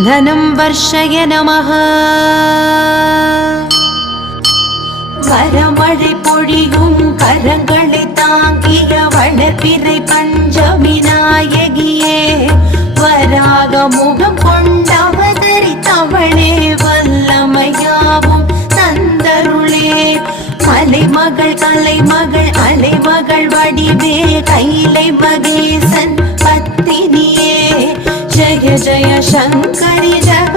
धनं वर्षय नमः வரமழை பொழியும் கரங்களை தாங்கிய வளர்பிறை பஞ்சமி நாயகியே வராக முகம் கொண்டவதரித்தவளே வல்லமையாவும் தந்தருளே மலைமகள் கலைமகள் அலைமகள் வடிவே கைலை மகேசன் பத்தினியே ஜய ஜய சங்கரி ஜக